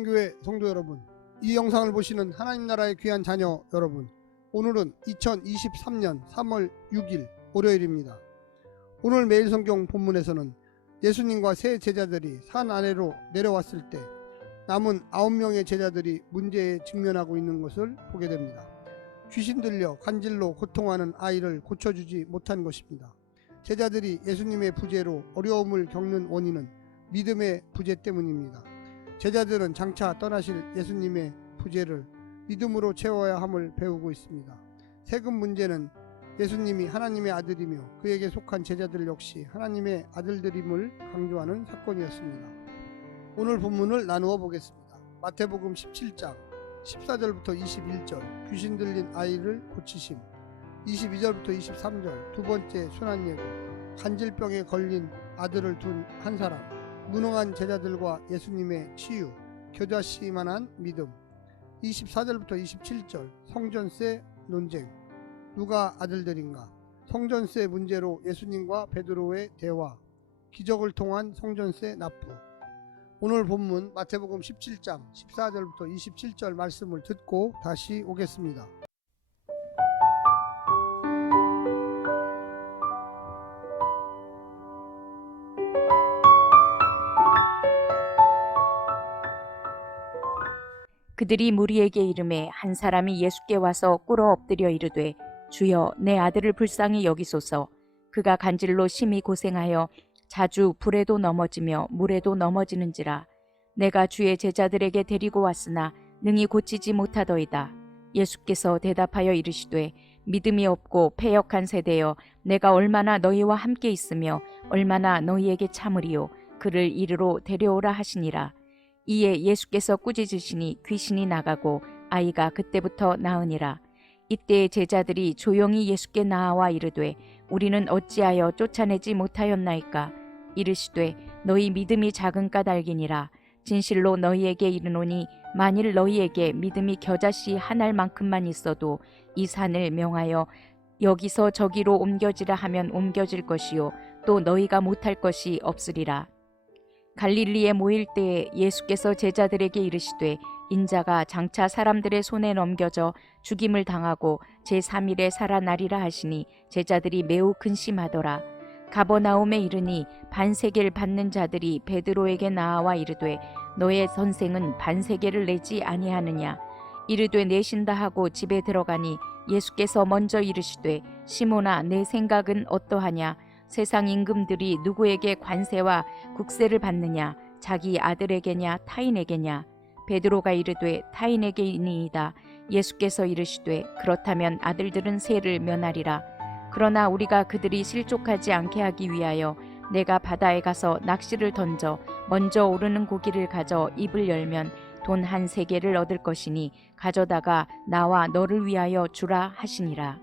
한인교회 성도 여러분, 이 영상을 보시는 하나님 나라의 귀한 자녀 여러분, 오늘은 2023년 3월 6일 월요일입니다. 오늘 매일 성경 본문에서는 예수님과 세 제자들이 산 아래로 내려왔을 때 남은 9명의 제자들이 문제에 직면하고 있는 것을 보게 됩니다. 귀신 들려 간질로 고통하는 아이를 고쳐주지 못한 것입니다. 제자들이 예수님의 부재로 어려움을 겪는 원인은 믿음의 부재 때문입니다. 제자들은 장차 떠나실 예수님의 부재를 믿음으로 채워야 함을 배우고 있습니다. 세금 문제는 예수님이 하나님의 아들이며 그에게 속한 제자들 역시 하나님의 아들들임을 강조하는 사건이었습니다. 오늘 본문을 나누어 보겠습니다. 마태복음 17장 14절부터 21절 귀신 들린 아이를 고치심, 22절부터 23절 두 번째 순환 예고, 간질병에 걸린 아들을 둔 한 사람, 무능한 제자들과 예수님의 치유, 겨자씨만한 믿음, 24절부터 27절 성전세 논쟁, 누가 아들들인가, 성전세 문제로 예수님과 베드로의 대화, 기적을 통한 성전세 납부. 오늘 본문 마태복음 17장 14절부터 27절 말씀을 듣고 다시 오겠습니다. 그들이 무리에게 이르매 한 사람이 예수께 와서 꿇어 엎드려 이르되 주여 내 아들을 불쌍히 여기소서. 그가 간질로 심히 고생하여 자주 불에도 넘어지며 물에도 넘어지는지라. 내가 주의 제자들에게 데리고 왔으나 능히 고치지 못하더이다. 예수께서 대답하여 이르시되 믿음이 없고 패역한 세대여, 내가 얼마나 너희와 함께 있으며 얼마나 너희에게 참으리요. 그를 이리로 데려오라 하시니라. 이에 예수께서 꾸짖으시니 귀신이 나가고 아이가 그때부터 나으니라. 이때 제자들이 조용히 예수께 나아와 이르되 우리는 어찌하여 쫓아내지 못하였나이까. 이르시되 너희 믿음이 작은 까닭이니라. 진실로 너희에게 이르노니 만일 너희에게 믿음이 겨자씨 한 알만큼만 있어도 이 산을 명하여 여기서 저기로 옮겨지라 하면 옮겨질 것이요 또 너희가 못할 것이 없으리라. 갈릴리에 모일 때에 예수께서 제자들에게 이르시되 인자가 장차 사람들의 손에 넘겨져 죽임을 당하고 제3일에 살아나리라 하시니 제자들이 매우 근심하더라. 가버나움에 이르니 반세겔 받는 자들이 베드로에게 나아와 이르되 너의 선생은 반세겔을 내지 아니하느냐. 이르되 내신다 하고 집에 들어가니 예수께서 먼저 이르시되 시몬아 내 생각은 어떠하냐. 세상 임금들이 누구에게 관세와 국세를 받느냐, 자기 아들에게냐 타인에게냐. 베드로가 이르되 타인에게이니이다. 예수께서 이르시되 그렇다면 아들들은 세를 면하리라. 그러나 우리가 그들이 실족하지 않게 하기 위하여 내가 바다에 가서 낚시를 던져 먼저 오르는 고기를 가져 입을 열면 돈 한 세겔을 얻을 것이니 가져다가 나와 너를 위하여 주라 하시니라.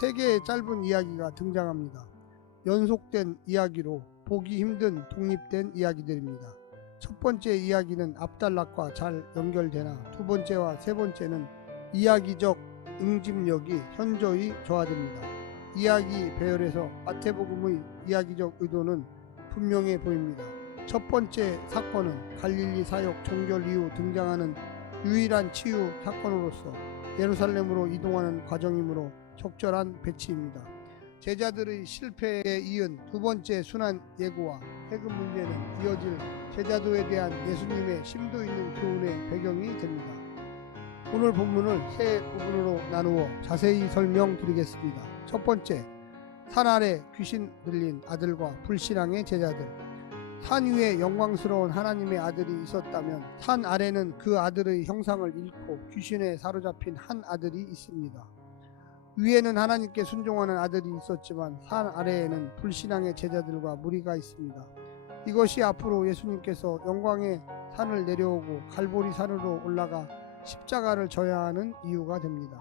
세 개의 짧은 이야기가 등장합니다. 연속된 이야기로 보기 힘든 독립된 이야기들입니다. 첫 번째 이야기는 앞단락과 잘 연결되나 두 번째와 세 번째는 이야기적 응집력이 현저히 저하됩니다. 이야기 배열에서 마태복음의 이야기적 의도는 분명해 보입니다. 첫 번째 사건은 갈릴리 사역 종결 이후 등장하는 유일한 치유 사건으로서 예루살렘으로 이동하는 과정이므로 적절한 배치입니다. 제자들의 실패에 이은 두 번째 순환 예고와 세금 문제는 이어질 제자도에 대한 예수님의 심도 있는 교훈의 배경이 됩니다. 오늘 본문을 세 부분으로 나누어 자세히 설명드리겠습니다. 첫 번째, 산 아래 귀신 들린 아들과 불신앙의 제자들. 산 위에 영광스러운 하나님의 아들이 있었다면 산 아래는 그 아들의 형상을 잃고 귀신에 사로잡힌 한 아들이 있습니다. 위에는 하나님께 순종하는 아들이 있었지만 산 아래에는 불신앙의 제자들과 무리가 있습니다. 이것이 앞으로 예수님께서 영광의 산을 내려오고 갈보리 산으로 올라가 십자가를 져야 하는 이유가 됩니다.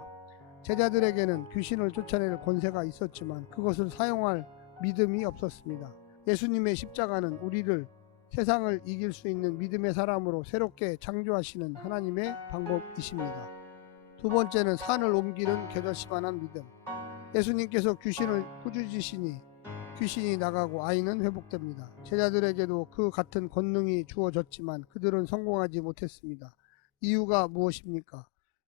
제자들에게는 귀신을 쫓아낼 권세가 있었지만 그것을 사용할 믿음이 없었습니다. 예수님의 십자가는 우리를 세상을 이길 수 있는 믿음의 사람으로 새롭게 창조하시는 하나님의 방법이십니다. 두 번째는 산을 옮기는 겨자씨만한 믿음. 예수님께서 귀신을 꾸짖으시니 귀신이 나가고 아이는 회복됩니다. 제자들에게도 그 같은 권능이 주어졌지만 그들은 성공하지 못했습니다. 이유가 무엇입니까?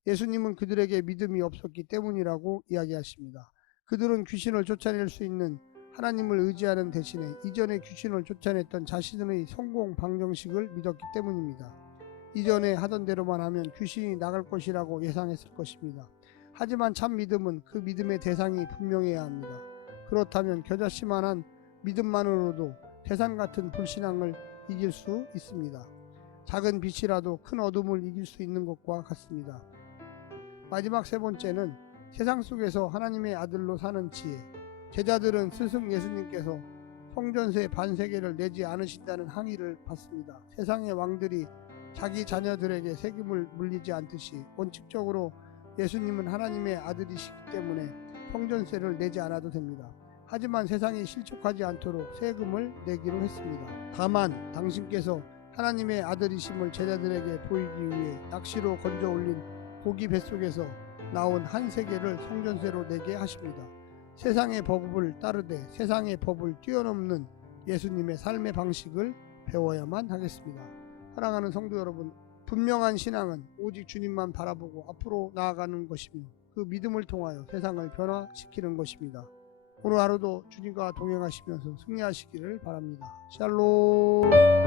예수님은 그들에게 믿음이 없었기 때문이라고 이야기하십니다. 그들은 귀신을 쫓아낼 수 있는 하나님을 의지하는 대신에 이전에 귀신을 쫓아냈던 자신의 성공 방정식을 믿었기 때문입니다. 이전에 하던 대로만 하면 귀신이 나갈 것이라고 예상했을 것입니다. 하지만 참 믿음은 그 믿음의 대상이 분명해야 합니다. 그렇다면 겨자씨만한 믿음만으로도 태산 같은 불신앙을 이길 수 있습니다. 작은 빛이라도 큰 어둠을 이길 수 있는 것과 같습니다. 마지막 세 번째는 세상 속에서 하나님의 아들로 사는 지혜. 제자들은 스승 예수님께서 성전세 반세계를 내지 않으신다는 항의를 받습니다. 세상의 왕들이 자기 자녀들에게 세금을 물리지 않듯이 원칙적으로 예수님은 하나님의 아들이시기 때문에 성전세를 내지 않아도 됩니다. 하지만 세상이 실족하지 않도록 세금을 내기로 했습니다. 다만 당신께서 하나님의 아들이심을 제자들에게 보이기 위해 낚시로 건져 올린 고기 뱃속에서 나온 한 세계를 성전세로 내게 하십니다. 세상의 법을 따르되 세상의 법을 뛰어넘는 예수님의 삶의 방식을 배워야만 하겠습니다. 사랑하는 성도 여러분, 분명한 신앙은 오직 주님만 바라보고 앞으로 나아가는 것이며 그 믿음을 통하여 세상을 변화시키는 것입니다. 오늘 하루도 주님과 동행하시면서 승리하시기를 바랍니다. 샬롬.